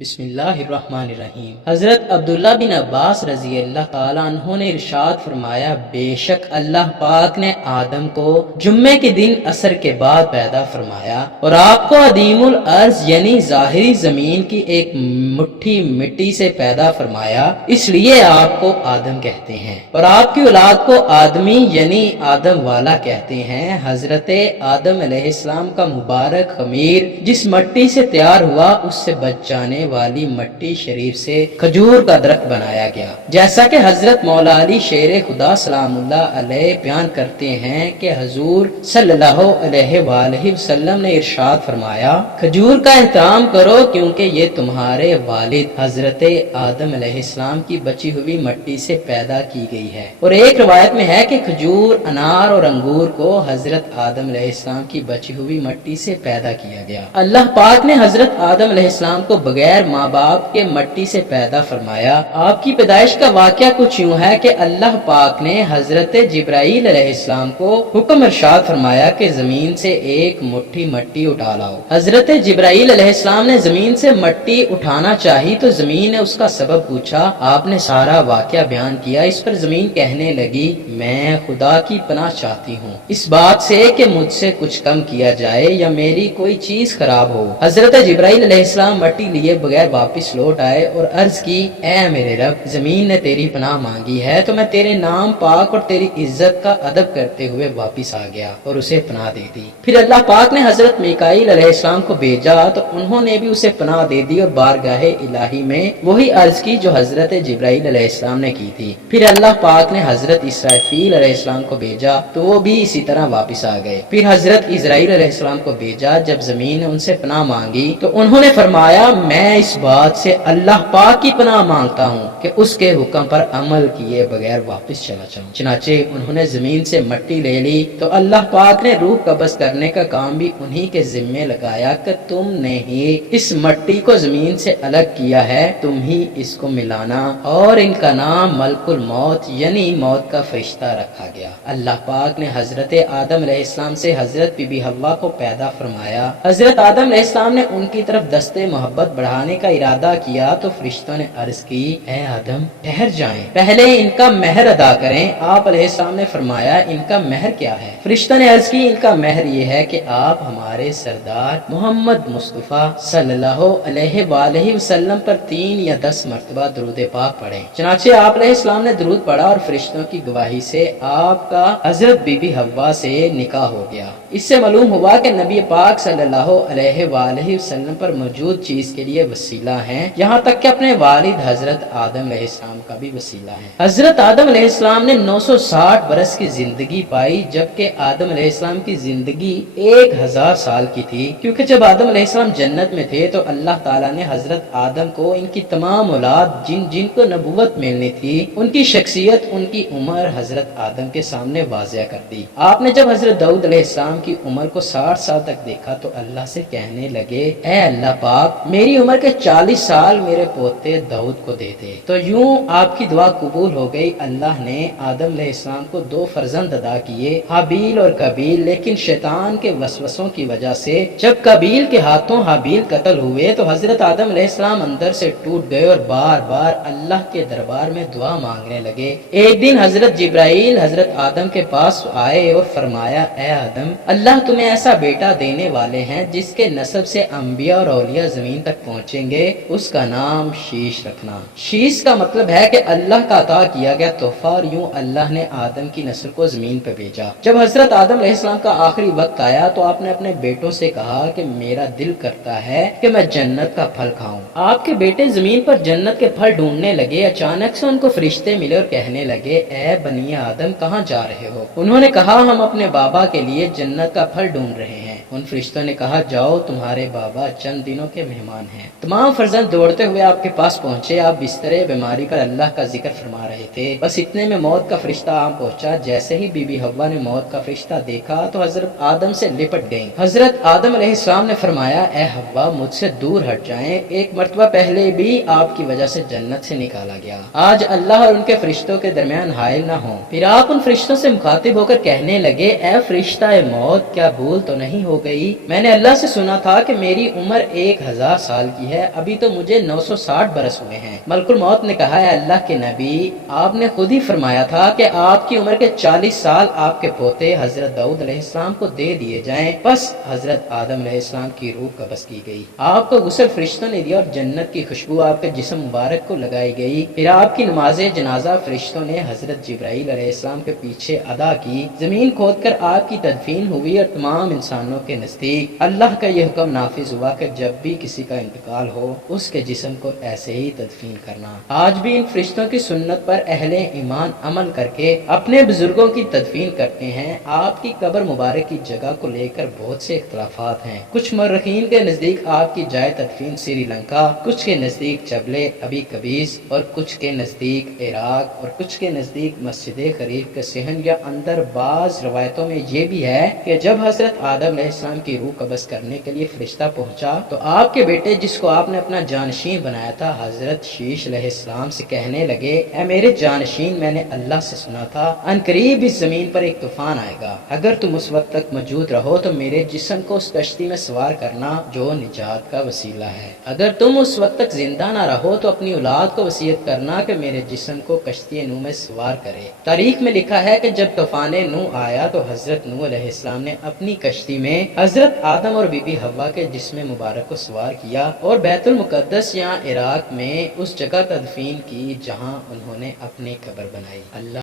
بسم اللہ الرحمن الرحیم۔ حضرت عبداللہ بن عباس رضی اللہ تعالیٰ عنہ نے ارشاد فرمایا، بے شک اللہ پاک نے آدم کو جمعے کے دن عصر کے بعد پیدا فرمایا اور آپ کو عدیم الارض یعنی ظاہری زمین کی ایک مٹھی مٹی سے پیدا فرمایا، اس لیے آپ کو آدم کہتے ہیں، اور آپ کی اولاد کو آدمی یعنی آدم والا کہتے ہیں۔ حضرت آدم علیہ السلام کا مبارک خمیر جس مٹی سے تیار ہوا، اس سے بچ جانے والی مٹی شریف سے کھجور کا درخت بنایا گیا، جیسا کہ حضرت مولا علی شیر خدا سلام اللہ علیہ بیان کرتے ہیں کہ حضور صلی اللہ علیہ وآلہ وسلم نے ارشاد فرمایا، کھجور کا احترام کرو کیونکہ یہ تمہارے والد حضرت آدم علیہ السلام کی بچی ہوئی مٹی سے پیدا کی گئی ہے۔ اور ایک روایت میں ہے کہ کھجور، انار اور انگور کو حضرت آدم علیہ السلام کی بچی ہوئی مٹی سے پیدا کیا گیا۔ اللہ پاک نے حضرت آدم علیہ السلام کو بغیر ماں باپ کے مٹی سے پیدا فرمایا۔ آپ کی پیدائش کا واقعہ کچھ یوں ہے کہ اللہ پاک نے حضرت جبرائیل علیہ السلام کو حکم ارشاد فرمایا کہ زمین سے ایک مٹھی مٹی اٹھا لاؤ۔ حضرت جبرائیل علیہ السلام نے زمین سے مٹی اٹھانا چاہی تو زمین نے اس کا سبب پوچھا، آپ نے سارا واقعہ بیان کیا۔ اس پر زمین کہنے لگی، میں خدا کی پناہ چاہتی ہوں اس بات سے کہ مجھ سے کچھ کم کیا جائے یا میری کوئی چیز خراب ہو۔ حضرت جبرائیل علیہ السلام مٹی لیے بغیر واپس لوٹ آئے اور عرض کی، اے میرے رب، زمین نے تیری پناہ مانگی ہے تو میں تیرے نام پاک اور تیری عزت کا ادب کرتے ہوئے واپس آ گیا اور اسے پناہ دے دی۔ پھر اللہ پاک نے حضرت میکائیل علیہ السلام کو بھیجا تو انہوں نے بھی اسے پناہ دے دی اور بارگاہ الہی میں وہی عرض کی جو حضرت جبرائیل علیہ السلام نے کی تھی۔ پھر اللہ پاک نے حضرت اسرافیل علیہ السلام کو بھیجا تو وہ بھی اسی طرح واپس آ گئے۔ پھر حضرت اسرائیل علیہ السلام کو بھیجا، جب زمین نے ان سے پناہ مانگی تو انہوں نے فرمایا، میں اس بات سے اللہ پاک کی پناہ مانگتا ہوں کہ اس کے حکم پر عمل کیے بغیر واپس چلا جاؤں۔ چنانچہ انہوں نے زمین سے مٹی لے لی تو اللہ پاک نے روح قبض کرنے کا کام بھی انہی کے ذمے لگایا کہ تم نے ہی اس مٹی کو زمین سے الگ کیا ہے، تم ہی اس کو ملانا، اور ان کا نام ملک الموت یعنی موت کا فرشتہ رکھا گیا۔ اللہ پاک نے حضرت آدم علیہ السلام سے حضرت بی بی حوا کو پیدا فرمایا۔ حضرت آدم علیہ السلام نے ان کی طرف دستے محبت بڑھانے کا ارادہ کیا تو فرشتوں نے عرض کی، اے آدم، ٹھہر جائیں، پہلے ان کا مہر ادا کریں۔ آپ علیہ السلام نے فرمایا، ان کا مہر کیا ہے؟ فرشتوں نے عرض کی، ان کا مہر یہ ہے کہ آپ ہمارے سردار محمد مصطفیٰ صلی اللہ علیہ وآلہ وسلم پر 3 یا 10 مرتبہ درود پاک پڑھیں۔ چنانچہ آپ علیہ السلام نے درود پڑھا اور فرشتوں کی گواہی سے آپ کا حضرت بی بی حوا سے نکاح ہو گیا۔ اس سے معلوم ہوا کہ نبی پاک صلی اللہ علیہ وآلہ وسلم پر موجود چیز کے لیے وسیلہ ہیں، یہاں تک کہ اپنے والد حضرت آدم علیہ السلام کا بھی وسیلہ ہے۔ حضرت آدم علیہ السلام نے 960 برس کی زندگی پائی، جبکہ آدم علیہ السلام کی زندگی 1000 سال کی تھی، کیونکہ جب آدم علیہ السلام جنت میں تھے تو اللہ تعالیٰ نے حضرت آدم کو ان کی تمام اولاد جن جن کو نبوت ملنی تھی، ان کی شخصیت، ان کی عمر حضرت آدم کے سامنے واضح کر دی۔ آپ نے جب حضرت داؤد علیہ السلام کی عمر کو 60 سال تک دیکھا تو اللہ سے کہنے لگے، اے اللہ پاک، میری عمر کے 40 سال میرے پوتے داؤد کو دے دے۔ تو یوں آپ کی دعا قبول ہو گئی۔ اللہ نے آدم علیہ السلام کو 2 فرزند عطا کیے، حابیل اور قابیل، لیکن شیطان کے وسوسوں کی وجہ سے جب قابیل کے ہاتھوں حابیل قتل ہوئے تو حضرت آدم علیہ السلام اندر سے ٹوٹ گئے اور بار بار اللہ کے دربار میں دعا مانگنے لگے۔ ایک دن حضرت جبرائیل حضرت آدم کے پاس آئے اور فرمایا، اے آدم، اللہ تمہیں ایسا بیٹا دینے والے ہیں جس کے نسب سے انبیاء اور اولیاء زمین تک پہنچیں گے، اس کا نام شیش رکھنا۔ شیش کا مطلب ہے کہ اللہ کا عطا کیا گیا تحفہ، اور یوں اللہ نے آدم کی نسل کو زمین پہ بھیجا۔ جب حضرت آدم علیہ السلام کا آخری وقت آیا تو آپ نے اپنے بیٹوں سے کہا کہ میرا دل کرتا ہے کہ میں جنت کا پھل کھاؤں۔ آپ کے بیٹے زمین پر جنت کے پھل ڈھونڈنے لگے۔ اچانک سے ان کو فرشتے ملے اور کہنے لگے، اے بنی آدم، کہاں جا رہے ہو؟ انہوں نے کہا، ہم اپنے بابا کے لیے جنت کا پھل ڈھونڈ رہے ہیں۔ ان فرشتوں نے کہا، جاؤ، تمہارے بابا چند دنوں کے مہمان ہیں۔ تمام فرزند دوڑتے ہوئے آپ کے پاس پہنچے۔ آپ بستر بیماری پر اللہ کا ذکر فرما رہے تھے، بس اتنے میں موت کا فرشتہ آ پہنچا۔ جیسے ہی بی بی حوا نے موت کا فرشتہ دیکھا تو حضرت آدم سے لپٹ گئیں۔ حضرت آدم علیہ السلام نے فرمایا، اے حوا، مجھ سے دور ہٹ جائیں، ایک مرتبہ پہلے بھی آپ کی وجہ سے جنت سے نکالا گیا، آج اللہ اور ان کے فرشتوں کے درمیان حائل نہ ہوں۔ پھر آپ ان فرشتوں سے مخاطب ہو کر کہنے لگے، اے فرشتہ موت، کیا بھول تو نہیں ہو گئی، میں نے اللہ سے سنا تھا کہ میری عمر 1000 سال کی ہے، ابھی تو مجھے 960 برس ہوئے ہیں۔ ملک الموت نے کہا، ہے اللہ کے نبی، آپ نے خود ہی فرمایا تھا کہ آپ کی عمر کے 40 سال آپ کے پوتے حضرت داؤد علیہ السلام کو دے دیے جائیں۔ بس حضرت آدم علیہ السلام کی روح قبض کی گئی، آپ کو غسل فرشتوں نے دیا اور جنت کی خوشبو آپ کے جسم مبارک کو لگائی گئی۔ پھر آپ کی نماز جنازہ فرشتوں نے حضرت جبرائیل علیہ السلام کے پیچھے ادا کی، زمین کھود کر آپ کی تدفین ہوئی اور تمام انسانوں کے نزدیک اللہ کا یہ حکم نافذ ہوا کہ جب بھی کسی کا انتقال ہو اس کے جسم کو ایسے ہی تدفین کرنا۔ آج بھی ان فرشتوں کی سنت پر اہل ایمان عمل کر کے اپنے بزرگوں کی تدفین کرتے ہیں۔ آپ کی قبر مبارک کی جگہ کو لے کر بہت سے اختلافات ہیں، کچھ مورخین کے نزدیک آپ کی جائے تدفین سری لنکا، کچھ کے نزدیک چبلے ابی کبیز اور کچھ کے نزدیک عراق اور کچھ کے نزدیک مسجد قریب کے صحن یا اندر۔ بعض روایتوں میں یہ بھی ہے کہ جب حضرت آدم علیہ السلام کی روح قبض کرنے کے لیے فرشتہ پہنچا تو آپ کے بیٹے جس کو آپ نے اپنا جانشین بنایا تھا حضرت شیش علیہ السلام سے کہنے لگے، اے میرے جانشین، میں نے اللہ سے سنا تھا ان قریب اس زمین پر ایک طوفان آئے گا، اگر تم اس وقت تک موجود رہو تو میرے جسم کو اس کشتی میں سوار کرنا جو نجات کا وسیلہ ہے، اگر تم اس وقت تک زندہ نہ رہو تو اپنی اولاد کو وصیت کرنا کہ میرے جسم کو کشتی نوح میں سوار کرے۔ تاریخ میں لکھا ہے کہ جب طوفان نوح آیا تو حضرت نوح علیہ السلام نے اپنی کشتی میں حضرت آدم اور بی بی حوا کے جسم مبارک کو سوار کیا اور بیت المقدس یا عراق میں اس جگہ تدفین کی جہاں انہوں نے اپنی قبر بنائی۔ اللہ